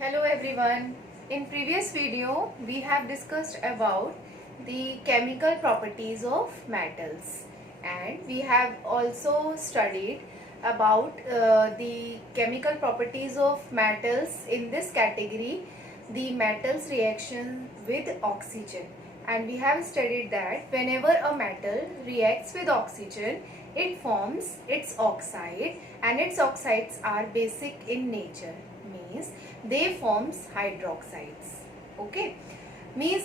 Hello everyone. In previous video we have discussed about the chemical properties of metals, and we have also studied about the chemical properties of metals in this category, the metals reaction with oxygen. And we have studied that whenever a metal reacts with oxygen, it forms its oxide, and its oxides are basic in nature, means they forms hydroxides. Okay, means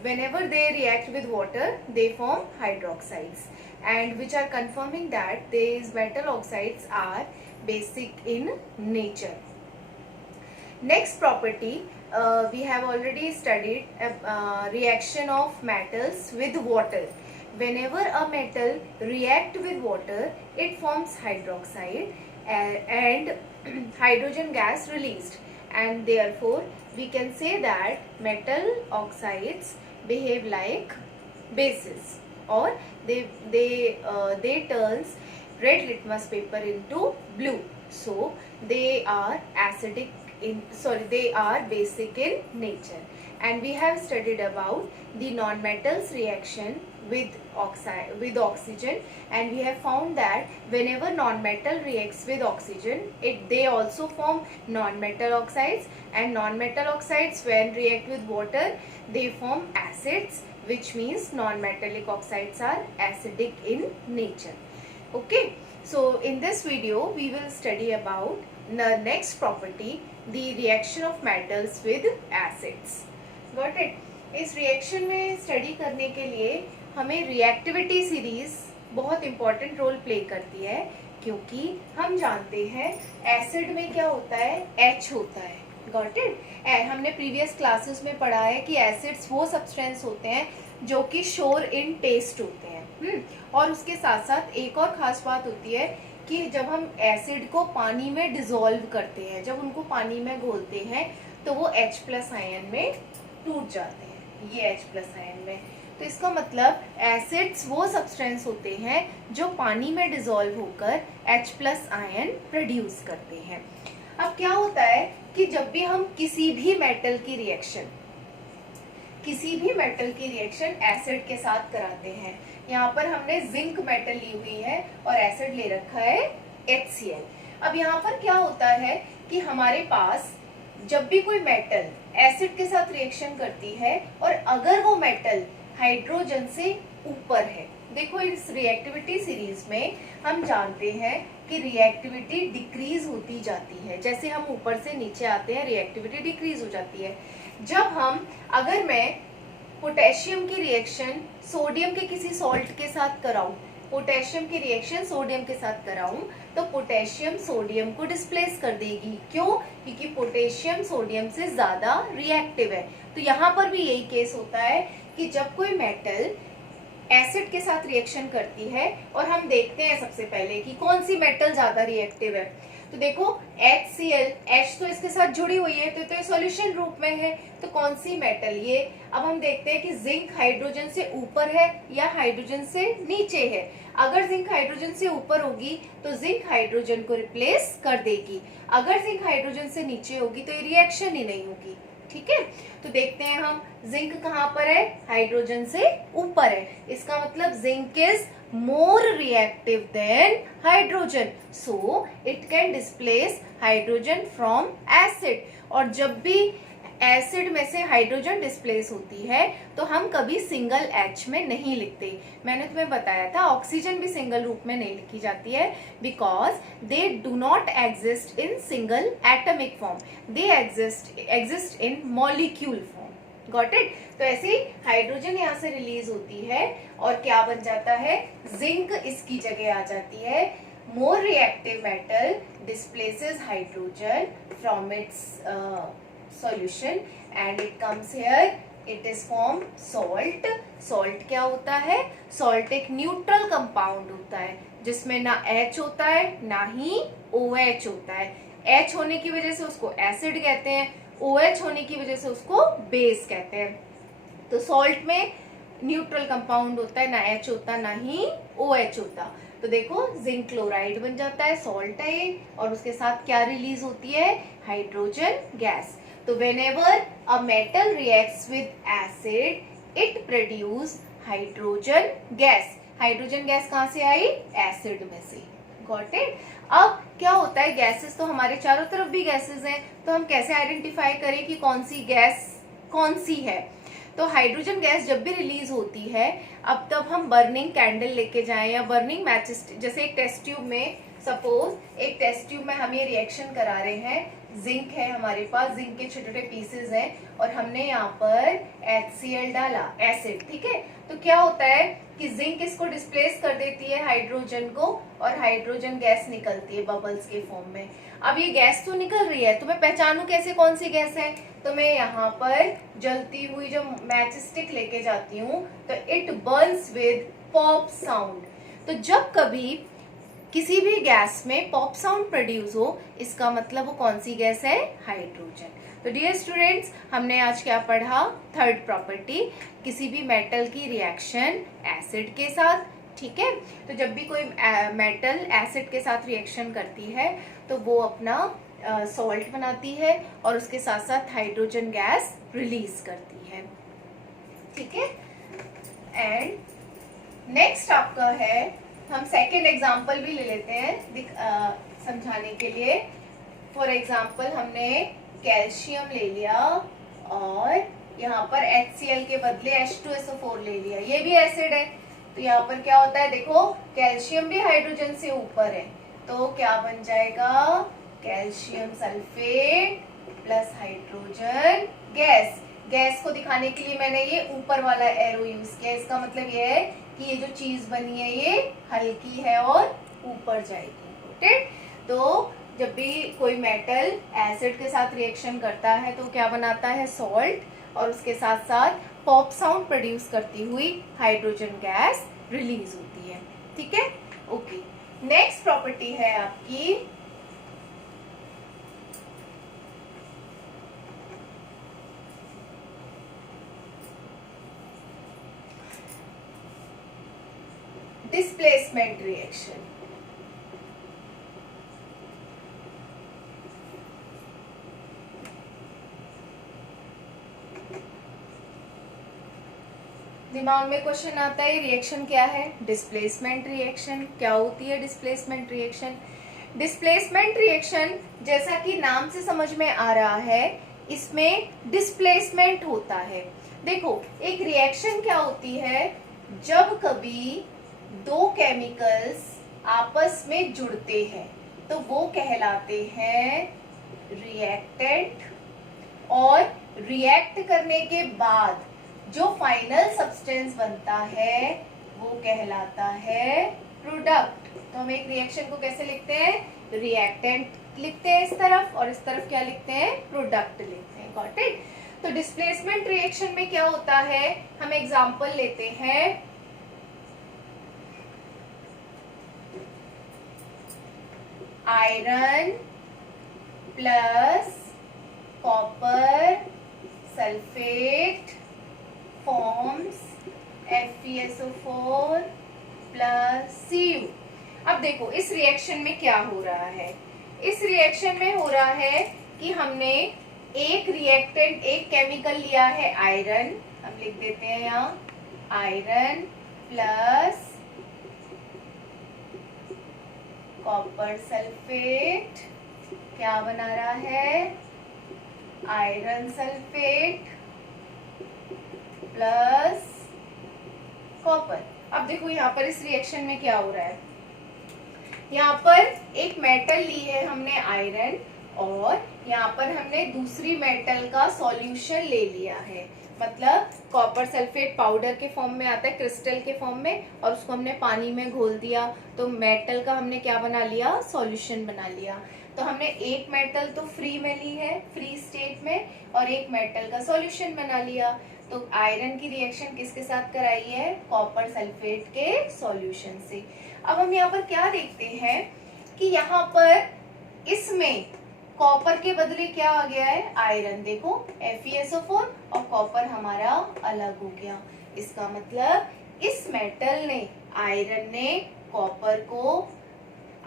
whenever they react with water they form hydroxides, and which are confirming that these metal oxides are basic in nature. Next property, we have already studied reaction of metals with water. Whenever a metal react with water, it forms hydroxide and hydrogen gas released, and therefore we can say that metal oxides behave like bases, or they turns red litmus paper into blue. So they are acidic they are basic in nature. And we have studied about the non-metals reaction with oxygen, and we have found that whenever non-metal reacts with oxygen, they also form non-metal oxides, and non-metal oxides when react with water they form acids, which means non-metallic oxides are acidic in nature. Okay, so in this video we will study about the next property, the reaction of metals with acids. Got it? इस reaction में study करने के लिए हमें reactivity series बहुत important role play करती है, क्योंकि हम जानते हैं एसिड में क्या होता है, H होता है. Got it? हमने प्रीवियस क्लासेस में पढ़ा है कि एसिड्स वो सब्सटेंस होते हैं जो कि शोर इन टेस्ट होते हैं. और उसके साथ साथ एक और खास बात होती है कि जब हम एसिड को पानी में डिसॉल्व करते हैं, जब उनको पानी में घोलते हैं, तो वो H+ आयन में टूट जाते हैं, ये H+ आयन में. तो इसका मतलब एसिड्स वो सब्सटेंस होते हैं जो पानी में डिसॉल्व होकर H+ आयन प्रोड्यूस करते हैं. अब क्या होता है कि जब भी हम किसी भी मेटल की रिएक्शन एसिड के साथ कराते हैं, यहाँ पर हमने जिंक मेटल ली हुई है और एसिड ले रखा है HCl. अब यहाँ पर क्या होता है कि हमारे पास जब भी कोई मेटल एसिड के साथ रिएक्शन करती है और अगर वो मेटल हाइड्रोजन से ऊपर है, देखो इस रिएक्टिविटी सीरीज में हम जानते हैं कि रिएक्टिविटी डिक्रीज होती जाती है. जैसे हम ऊपर से नीचे आते हैं रिएक्टिविटी डिक्रीज हो जाती है. अगर मैं पोटेशियम की रिएक्शन सोडियम के किसी सॉल्ट के साथ कराऊं, तो पोटेशियम सोडियम को डिस्प्लेस कर देगी. क्यों? क्योंकि पोटेशियम सोडियम से ज्यादा रिएक्टिव है. तो यहाँ पर भी यही केस होता है कि जब कोई मेटल एसिड के साथ रिएक्शन करती है, और हम देखते हैं सबसे पहले कि कौन सी मेटल ज्यादा रिएक्टिव है. तो देखो HCl, H तो इसके साथ जुड़ी हुई है, तो ये सॉल्यूशन रूप में है. तो कौन सी मेटल ये? अब हम देखते हैं कि जिंक हाइड्रोजन से ऊपर है या हाइड्रोजन से नीचे है. अगर जिंक हाइड्रोजन से ऊपर होगी तो जिंक हाइड्रोजन को रिप्लेस कर देगी. अगर जिंक हाइड्रोजन से नीचे होगी तो ये रिएक्शन ही नहीं होगी. ठीक है, तो देखते हैं हम जिंक कहाँ पर है, हाइड्रोजन से ऊपर है. इसका मतलब zinc is more reactive than hydrogen, so it can displace hydrogen from acid. और जब भी एसिड में से हाइड्रोजन डिस्प्लेस होती है तो हम कभी सिंगल H में नहीं लिखते. मैंने तुम्हें बताया था ऑक्सीजन भी सिंगल रूप में नहीं लिखी जाती है, because they do not exist in single atomic form, they exist in molecule form. Got it? तो ऐसे ही हाइड्रोजन यहाँ से रिलीज होती है और क्या बन जाता है, जिंक इसकी जगह आ जाती है. More reactive metal displaces hydrogen from its solution and it comes here, it is form salt. Salt क्या होता है? सॉल्ट एक न्यूट्रल कंपाउंड होता है जिसमें ना H होता है ना ही OH होता है. H होने की वजह से उसको एसिड कहते हैं, OH होने की वजह से उसको बेस कहते हैं. तो सॉल्ट में न्यूट्रल कंपाउंड होता है, ना H होता ना ही OH होता. तो देखो जिंक क्लोराइड बन जाता है, सॉल्ट है ये, और उसके साथ क्या रिलीज होती है, हाइड्रोजन गैस। तो whenever a metal reacts with acid it produce hydrogen gas. Hydrogen gas कहाँ से आई, एसिड में से। Got it. अब क्या होता है, गैसेस तो हमारे चारों तरफ भी गैसेस हैं, तो हम कैसे आइडेंटिफाई करें कि कौन सी गैस कौन सी है। तो हाइड्रोजन गैस जब भी रिलीज होती है, अब तब हम बर्निंग कैंडल लेके जाएं या बर्निंग मैचेस, जैसे एक टेस्ट ट्यूब में, सपोज एक टेस्ट ट्यूब में हम ये रिएक्शन करा रहे हैं, जिंक है हमारे पास, जिंक के छोटे छोटे पीसेस हैं और हमने यहाँ पर HCl डाला, एसिड, ठीक है। तो क्या होता है कि जिंक इसको डिस्प्लेस कर देती है हाइड्रोजन को, और हाइड्रोजन गैस निकलती है बबल्स के फॉर्म में। अब ये गैस तो निकल रही है, तो मैं पहचानू कैसे कौन सी गैस है, तो मैं यहाँ पर जलती हुई जो मैच स्टिक लेके जाती हूँ, तो it Burns with pop sound. तो जब कभी किसी भी गैस में पॉप साउंड प्रोड्यूस हो, इसका मतलब वो कौन सी गैस है, हाइड्रोजन। तो डियर स्टूडेंट्स, हमने आज क्या पढ़ा, थर्ड प्रॉपर्टी, किसी भी मेटल की रिएक्शन एसिड के साथ, ठीक है। तो जब भी कोई मेटल एसिड के साथ रिएक्शन करती है तो वो अपना सॉल्ट बनाती है और उसके साथ साथ हाइड्रोजन गैस रिलीज करती है, ठीक है। एंड नेक्स्ट आपका है, हम सेकेंड एग्जाम्पल भी ले लेते हैं समझाने के लिए। फॉर एग्जाम्पल हमने कैल्शियम ले लिया और यहाँ पर HCl के बदले H2SO4 ले लिया, ये भी एसिड है। तो यहाँ पर क्या होता है, देखो कैल्शियम भी हाइड्रोजन से ऊपर है, तो क्या बन जाएगा, calcium sulphate plus hydrogen gas. Gas को दिखाने के लिए मैंने ये ऊपर वाला एरो यूज किया, इसका मतलब ये है कि ये जो चीज बनी है ये हल्की है और ऊपर जाएगी, ठीक। तो जब भी कोई मेटल एसिड के साथ रिएक्शन करता है तो क्या बनाता है, सॉल्ट, और उसके साथ साथ पॉप साउंड प्रोड्यूस करती हुई हाइड्रोजन गैस रिलीज होती है, ठीक है। ओके, नेक्स्ट प्रॉपर्टी है आपकी डिस्प्लेसमेंट रिएक्शन। दिमाग में क्वेश्चन आता है रिएक्शन क्या है, डिस्प्लेसमेंट रिएक्शन। क्या होती है डिस्प्लेसमेंट रिएक्शन? डिस्प्लेसमेंट रिएक्शन जैसा कि नाम से समझ में आ रहा है, इसमें डिस्प्लेसमेंट होता है। देखो, एक रिएक्शन क्या होती है, जब कभी दो केमिकल्स आपस में जुड़ते हैं तो वो कहलाते हैं रिएक्टेंट, और रिएक्ट करने के बाद जो फाइनल सब्सटेंस बनता है वो कहलाता है प्रोडक्ट। तो हम एक रिएक्शन को कैसे लिखते हैं, रिएक्टेंट लिखते हैं इस तरफ, और इस तरफ क्या लिखते हैं, प्रोडक्ट लिखते हैं। Got it. तो डिस्प्लेसमेंट रिएक्शन में क्या होता है, हम एग्जांपल लेते हैं, iron plus copper sulphate forms FeSO4 plus Cu। अब देखो इस रिएक्शन में क्या हो रहा है, इस रिएक्शन में हो रहा है कि हमने एक रिएक्टेंट, एक केमिकल लिया है आयरन, हम लिख देते हैं यहाँ आयरन प्लस कॉपर सल्फेट, क्या बना रहा है, आयरन सल्फेट प्लस कॉपर। अब देखो यहाँ पर इस रिएक्शन में क्या हो रहा है, यहाँ पर एक मेटल ली है हमने आयरन, और यहाँ पर हमने दूसरी मेटल का सॉल्यूशन ले लिया है, मतलब कॉपर सल्फेट पाउडर के फॉर्म में आता है, क्रिस्टल के फॉर्म में, और उसको हमने पानी में घोल दिया, तो मेटल का हमने क्या बना लिया, सॉल्यूशन बना लिया। तो हमने एक मेटल तो फ्री में ली है, फ्री स्टेट में, और एक मेटल का सॉल्यूशन बना लिया। तो आयरन की रिएक्शन किसके साथ कराई है, कॉपर सल्फेट के सॉल्यूशन से। अब हम यहाँ पर क्या देखते हैं कि यहाँ पर इसमें कॉपर के बदले क्या आ गया है, आयरन। देखो FeSO4 और कॉपर हमारा अलग हो गया। इसका मतलब इस मेटल ने, आयरन ने कॉपर को,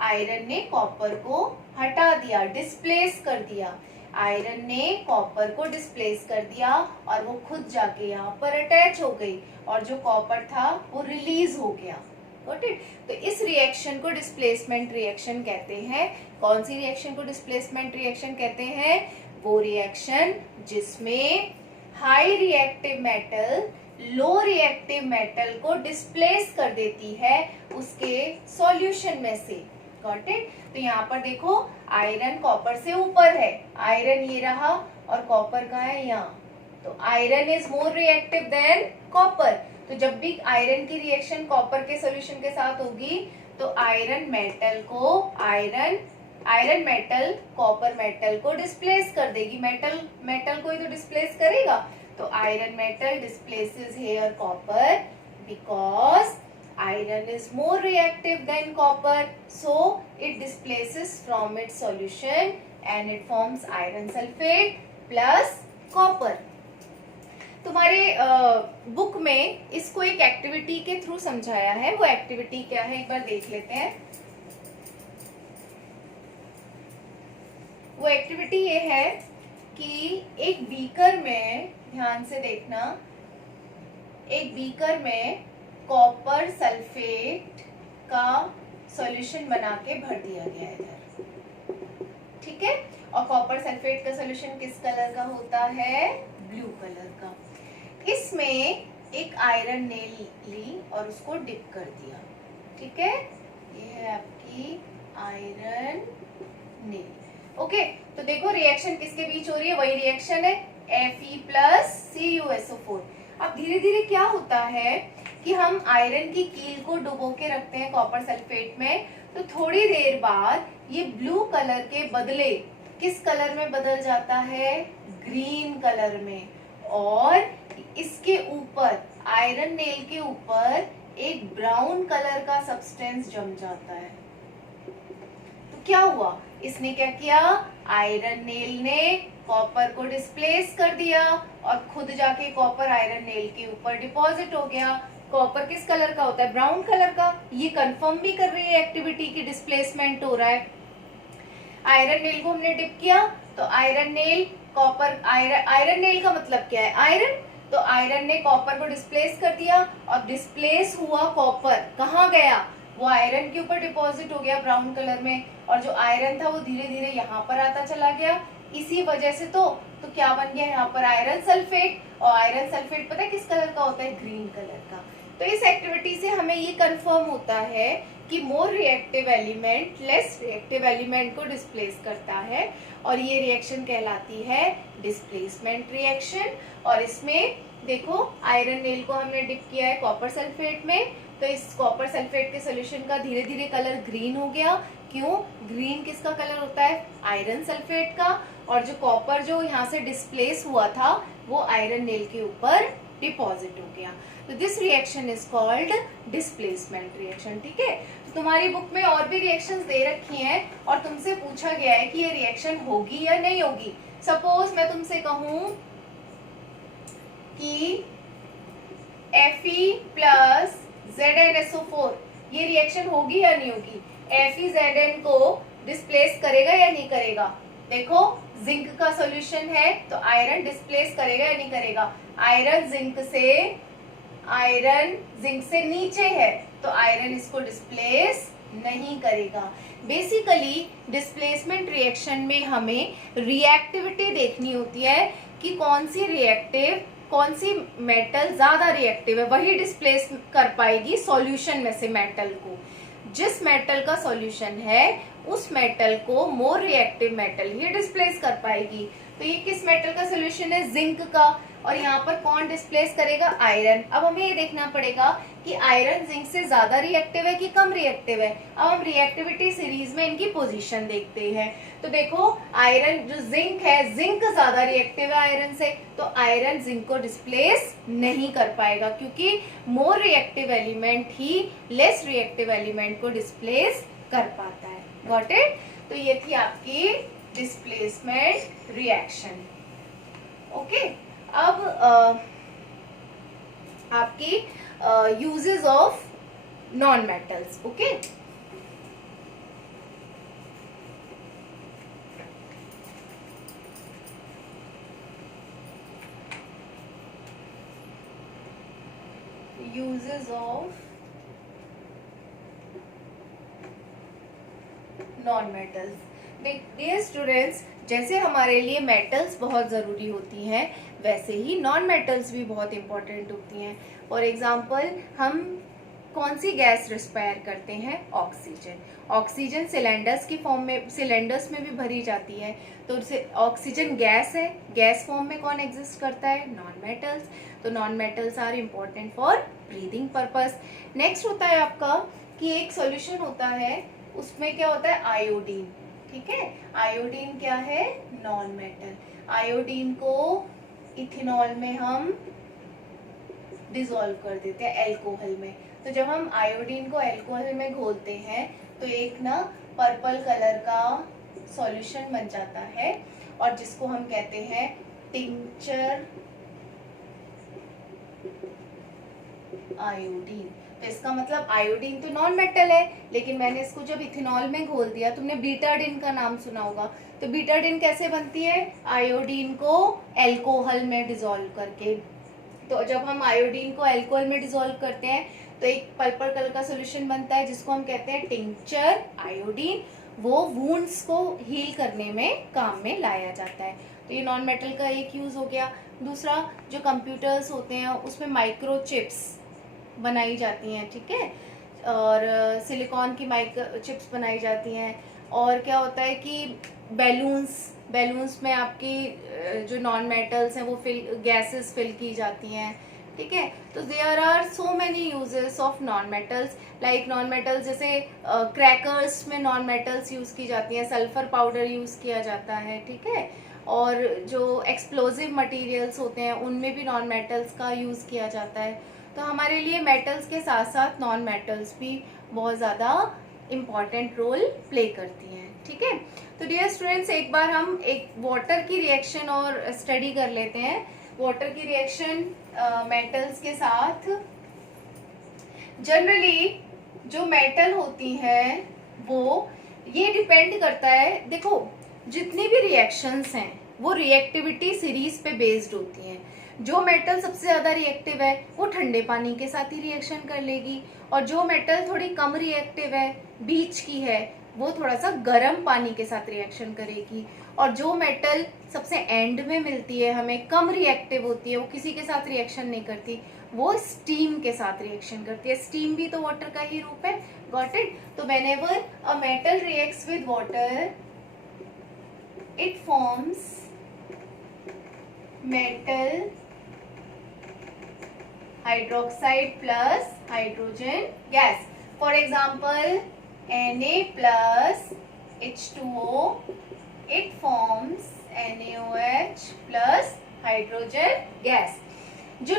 आयरन ने कॉपर को हटा दिया, डिस्प्लेस कर दिया। आयरन ने कॉपर को डिस्प्लेस कर दिया और वो खुद जाके यहाँ पर अटैच हो गई और जो कॉपर था वो रिलीज हो गया। Got it? तो इस रिएक्शन को डिस्प्लेसमेंट रिएक्शन कहते हैं। कौन सी रिएक्शन को डिस्प्लेसमेंट रिएक्शन कहते हैं? वो रिएक्शन जिसमें high reactive metal low reactive metal को डिस्प्लेस कर देती है उसके सॉल्यूशन में से। Got it? तो यहाँ पर देखो आयरन कॉपर से ऊपर है, आयरन ये रहा और कॉपर कहाँ है? यहाँ। तो iron is more reactive than copper. तो जब भी आयरन की रिएक्शन कॉपर के सॉल्यूशन के साथ होगी तो आयरन मेटल कॉपर मेटल को डिस्प्लेस कर देगी। मेटल को ही तो डिस्प्लेस करेगा। तो iron metal displaces here copper because iron is more reactive than copper, so it displaces from its solution and it forms iron sulfate plus copper. तुम्हारे book में इसको एक एक्टिविटी के थ्रू समझाया है। वो एक्टिविटी क्या है एक बार देख लेते हैं। वो एक्टिविटी ये है कि एक बीकर में, ध्यान से देखना, एक बीकर में कॉपर सल्फेट का सॉल्यूशन बना के भर दिया गया है इधर। ठीक है? और कॉपर सल्फेट का सॉल्यूशन किस कलर का होता है? ब्लू कलर का। इसमें एक आयरन नेल ली और उसको डिप कर दिया। ठीक है? ये है आपकी आयरन नेल। ओके, तो देखो रिएक्शन किसके बीच हो रही है? वही रिएक्शन है Fe प्लस CuSO4। अब धीरे धीरे क्या होता है कि हम आयरन की कील को डुबो के रखते हैं कॉपर सल्फेट में, तो थोड़ी देर बाद ये ब्लू कलर के बदले किस कलर में बदल जाता है? ग्रीन कलर में। और इसके ऊपर, आयरन नेल के ऊपर एक ब्राउन कलर का सब्सटेंस जम जाता है। तो क्या हुआ? इसने क्या किया? आयरन नेल ने कॉपर को डिस्प्लेस कर दिया और खुद जाके कॉपर आयरन नेल के ऊपर डिपॉजिट हो गया। कॉपर किस कलर का होता है? ब्राउन कलर का। ये कंफर्म भी कर रही है एक्टिविटी की डिस्प्लेसमेंट हो रहा है। आयरन नेल को हमने डिप किया तो iron nail copper, iron nail का मतलब क्या है? आयरन। तो आयरन ने कॉपर को डिस्प्लेस कर दिया और डिस्प्लेस हुआ कॉपर कहाँ गया? वो आयरन के ऊपर डिपॉजिट हो गया ब्राउन कलर में, और जो आयरन था वो धीरे धीरे यहाँ पर आता चला गया। इसी वजह से तो क्या बन गया यहाँ पर? Iron sulphate. और आयरन सल्फेट पता है किस कलर का होता है? ग्रीन कलर का। तो इस एक्टिविटी से हमें ये कंफर्म होता है कि more reactive element less reactive element को डिस्प्लेस करता है और ये रिएक्शन कहलाती है डिस्प्लेसमेंट रिएक्शन। और इसमें देखो आयरन नेल को हमने डिप किया है कॉपर सल्फेट में, तो इस कॉपर सल्फेट के सॉल्यूशन का धीरे धीरे कलर ग्रीन हो गया। क्यों? ग्रीन किसका कलर होता है? आयरन सल्फेट का। और जो कॉपर जो यहाँ से डिस्प्लेस हुआ था वो आयरन नेल के ऊपर डिपॉजिट हो गया। तो this reaction is called displacement reaction. ठीक है? तो तुम्हारी बुक में और भी रिएक्शंस दे रखी हैं और तुमसे पूछा गया है कि ये रिएक्शन होगी या नहीं होगी। सपोज मैं तुमसे कहूं कि Fe प्लस ZnSO4 ये रिएक्शन होगी या नहीं होगी? FeZn को डिस्प्लेस करेगा या नहीं करेगा? देखो जिंक का सॉल्यूशन है तो आयरन डिस्प्लेस करेगा या नहीं करेगा? आयरन जिंक से नीचे है तो आयरन इसको डिस्प्लेस नहीं करेगा। बेसिकली डिस्प्लेसमेंट रिएक्शन में हमें रिएक्टिविटी देखनी होती है कि कौन सी मेटल ज्यादा रिएक्टिव है, वही डिस्प्लेस कर पाएगी सॉल्यूशन में से मेटल को। जिस मेटल का सॉल्यूशन है उस मेटल को मोर रिएक्टिव मेटल ही डिस्प्लेस कर पाएगी। तो ये किस मेटल का सॉल्यूशन है? जिंक का। और यहाँ पर कौन डिस्प्लेस करेगा? आयरन। अब हमें ये देखना पड़ेगा कि आयरन जिंक से ज्यादा रिएक्टिव है कि कम रिएक्टिव है। अब हम रिएक्टिविटी सीरीज में इनकी पोजीशन देखते हैं। तो देखो आयरन जो जिंक है, जिंक ज्यादा रिएक्टिव है आयरन से, तो आयरन जिंक को डिस्प्लेस नहीं कर पाएगा क्योंकि मोर रिएक्टिव एलिमेंट ही लेस रिएक्टिव एलिमेंट को डिस्प्लेस कर पाता है। Got it? तो ये थी आपकी डिस्प्लेसमेंट रिएक्शन। ओके, अब आपकी uses of non-metals. Okay. Uses of non-metals. Dear students, जैसे हमारे लिए मेटल्स बहुत ज़रूरी होती हैं वैसे ही नॉन मेटल्स भी बहुत इंपॉर्टेंट होती हैं. फॉर एग्जाम्पल हम कौन सी गैस रिस्पायर करते हैं? ऑक्सीजन. ऑक्सीजन सिलेंडर्स की फॉर्म में, सिलेंडर्स में भी भरी जाती है. तो ऑक्सीजन गैस है, गैस फॉर्म में कौन एग्जिस्ट करता है? Non metals. तो non metals are important for breathing purpose. Next होता है आपका कि एक सॉल्यूशन होता है, उसमें क्या होता है? आयोडीन. ठीक है, आयोडीन क्या है? Non metal. आयोडीन को इथेनॉल में हम डिसॉल्व कर देते हैं एल्कोहल में. तो जब हम आयोडीन को एल्कोहल में घोलते हैं तो एक ना पर्पल कलर का सॉल्यूशन बन जाता है और जिसको हम कहते हैं टिंचर आयोडीन. तो इसका मतलब आयोडीन तो नॉन मेटल है, लेकिन मैंने इसको जब इथेनॉल में घोल दिया, तुमने बीटाडीन का नाम सुना होगा. तो बीटाडीन कैसे बनती है? आयोडीन को एल्कोहल में डिसॉल्व करके. तो जब हम आयोडीन को एल्कोहल में डिसॉल्व करते हैं तो एक पर्पल कलर का सॉल्यूशन बनता है जिसको हम कहते हैं टिंचर आयोडीन. वो वुंड्स को हील करने में काम में लाया जाता है. तो ये नॉन मेटल का एक यूज हो गया. दूसरा, जो कंप्यूटर्स होते हैं उसमें माइक्रो चिप्स बनाई जाती हैं. ठीक है, और सिलिकॉन की माइक्रो चिप्स बनाई जाती हैं. और क्या होता है कि बैलून्स में आपकी जो नॉन मेटल्स हैं वो गैसेस फिल की जाती हैं. ठीक है, तो there are so many uses of non metals. Like non metals जैसे क्रैकर्स में नॉन मेटल्स यूज़ की जाती हैं, सल्फर पाउडर यूज़ किया जाता है. ठीक है, और जो एक्सप्लोजिव मटेरियल्स होते हैं उनमें भी नॉन मेटल्स का यूज़ किया जाता है. तो हमारे लिए मेटल्स के साथ साथ नॉन मेटल्स भी बहुत ज़्यादा इम्पॉर्टेंट रोल प्ले करती हैं. ठीक है, तो डियर स्टूडेंट्स, एक बार हम एक वाटर की रिएक्शन और स्टडी कर लेते हैं. वाटर की रिएक्शन मेटल्स के साथ. जनरली जो मेटल होती हैं वो, ये डिपेंड करता है, देखो जितनी भी रिएक्शंस हैं वो रिएक्टिविटी सीरीज पे बेस्ड होती हैं. जो मेटल सबसे ज्यादा रिएक्टिव है वो ठंडे पानी के साथ ही रिएक्शन कर लेगी, और जो मेटल थोड़ी कम रिएक्टिव है, बीच की है, वो थोड़ा सा गर्म पानी के साथ रिएक्शन करेगी. और जो मेटल सबसे एंड में मिलती है हमें, कम रिएक्टिव होती है, वो किसी के साथ रिएक्शन नहीं करती, वो स्टीम के साथ रिएक्शन करती है. स्टीम भी तो वाटर का ही रूप है. Got it? तो whenever a metal reacts with water, it forms metal hydroxide plus hydrogen gas. For example, Na plus H2O, it forms NaOH plus hydrogen gas. जो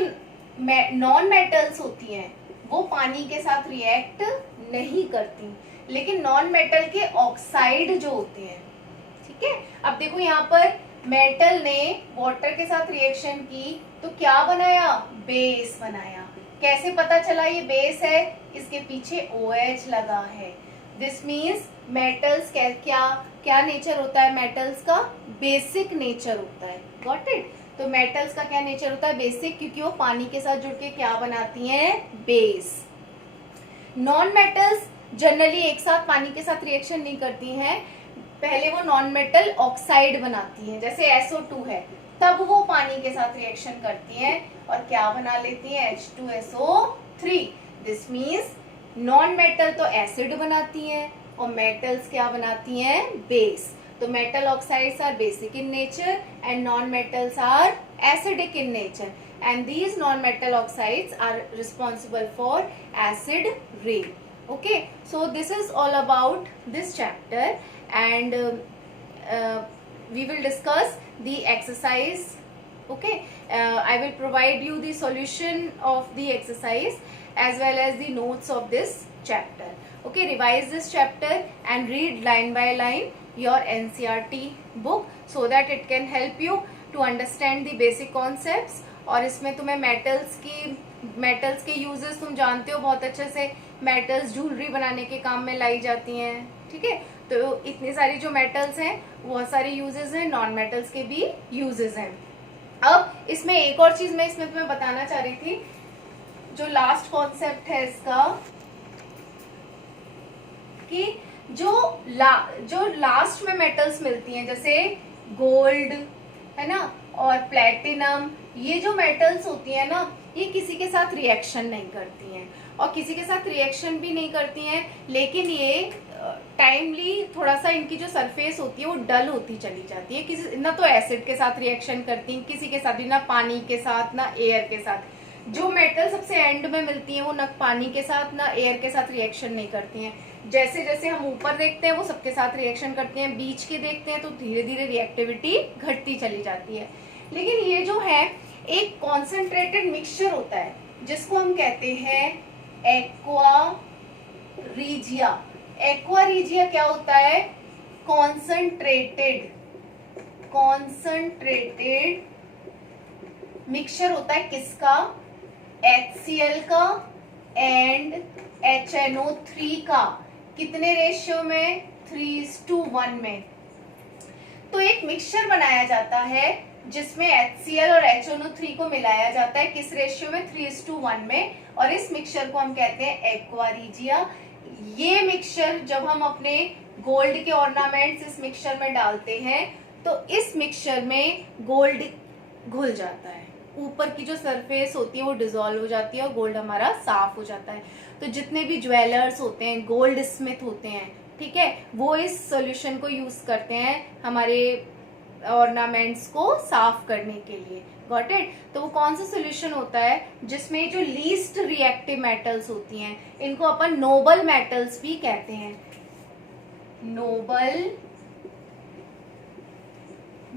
नॉन मेटल्स होती हैं वो पानी के साथ रिएक्ट नहीं करती, लेकिन नॉन मेटल के ऑक्साइड जो होते हैं, ठीक है. अब देखो यहाँ पर मेटल ने वाटर के साथ रिएक्शन की तो क्या बनाया? बेस बनाया. कैसे पता चला ये बेस है? इसके पीछे OH लगा है. दिस मीन्स मेटल्स क्या नेचर होता है? मेटल्स का बेसिक नेचर होता है. Got it? तो मेटल्स का क्या नेचर होता है? बेसिक, क्योंकि वो पानी के साथ जुड़ के क्या बनाती हैं? बेस. नॉन मेटल्स जनरली एक साथ पानी के साथ रिएक्शन नहीं करती हैं. पहले वो नॉन मेटल ऑक्साइड बनाती हैं, जैसे SO2 है, तब वो पानी के साथ रिएक्शन करती हैं और क्या बना लेती हैं? H2SO3. This means non metal तो एसिड बनाती हैं और मेटल्स क्या बनाती हैं? बेस. तो metal oxides are basic in nature and non metals are acidic in nature, and these non-metal oxides are responsible for acid rain. Okay, so this is all about this chapter, and we will discuss the exercise. Okay, I will provide you the solution of the exercise as well as the notes of this chapter. Okay, revise this chapter and read line by line your NCERT book so that it can help you to understand the basic concepts. और इसमें तुम्हें metals के uses तुम जानते हो बहुत अच्छे से. मेटल्स ज्वेलरी बनाने के काम में लाई जाती हैं, ठीक है। तो इतनी सारी जो मेटल्स हैं बहुत सारे यूजेस हैं, नॉन मेटल्स के भी यूजेस हैं। अब इसमें एक और चीज मैं इसमें तुम्हें बताना चाह रही थी, जो लास्ट कॉन्सेप्ट है इसका, कि जो लास्ट में मेटल्स मिलती हैं जैसे गोल्ड है ना और प्लेटिनम, ये जो मेटल्स होती है ना ये किसी के साथ रिएक्शन नहीं करती हैं और किसी के साथ रिएक्शन भी नहीं करती हैं, लेकिन ये टाइमली थोड़ा सा इनकी जो सरफेस होती है वो डल होती चली जाती है। किसी ना तो एसिड के साथ रिएक्शन करती हैं किसी के साथ भी, ना पानी के साथ ना एयर के साथ। जो मेटल सबसे एंड में मिलती हैं वो न पानी के साथ ना एयर के साथ रिएक्शन नहीं करती हैं। जैसे जैसे हम ऊपर देखते हैं वो सबके साथ रिएक्शन करती हैं, बीच के देखते हैं तो धीरे धीरे रिएक्टिविटी घटती चली जाती है। लेकिन ये जो है एक कॉन्सेंट्रेटेड मिक्सचर होता है जिसको हम कहते हैं एक्वा रीजिया। एक्वा रीजिया क्या होता है? कॉन्सेंट्रेटेड मिक्सचर होता है किसका? HCl का एंड HNO3 का। कितने रेशियो में? 3:1 में। तो एक मिक्सचर बनाया जाता है जिसमें HCl और HNO3 को मिलाया जाता है, किस रेशियो में? 3:1 में, और इस मिक्सचर को हम कहते हैं एक्वा रीजिया। ये मिक्सचर जब हम अपने गोल्ड के ऑर्नामेंट्स इस मिक्सचर में डालते हैं तो इस मिक्सचर में गोल्ड घुल जाता है, ऊपर की जो सरफेस होती है वो डिसॉल्व हो जाती है और गोल्ड हमारा साफ हो जाता है। तो जितने भी ज्वेलर्स होते हैं, गोल्ड स्मिथ होते हैं, ठीक है, वो इस सॉल्यूशन को यूज करते हैं हमारे ऑर्नामेंट्स को साफ करने के लिए। Got it? तो वो कौन सा सॉल्यूशन होता है जिसमें जो लीस्ट रिएक्टिव मेटल्स होती हैं इनको अपन नोबल मेटल्स भी कहते हैं। नोबल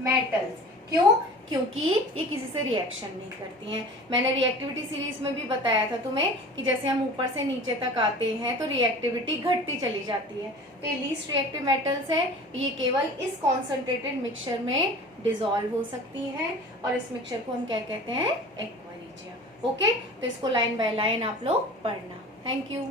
मेटल्स क्यों? क्योंकि ये किसी से रिएक्शन नहीं करती हैं। मैंने रिएक्टिविटी सीरीज में भी बताया था तुम्हें कि जैसे हम ऊपर से नीचे तक आते हैं तो रिएक्टिविटी घटती चली जाती है। तो ये लीस्ट रिएक्टिव मेटल्स है, ये केवल इस कॉन्सेंट्रेटेड मिक्सचर में डिसॉल्व हो सकती हैं और इस मिक्सचर को हम क्या कहते हैं? Aqua regia. ओके, तो इसको लाइन बाय लाइन आप लोग पढ़ना। Thank you.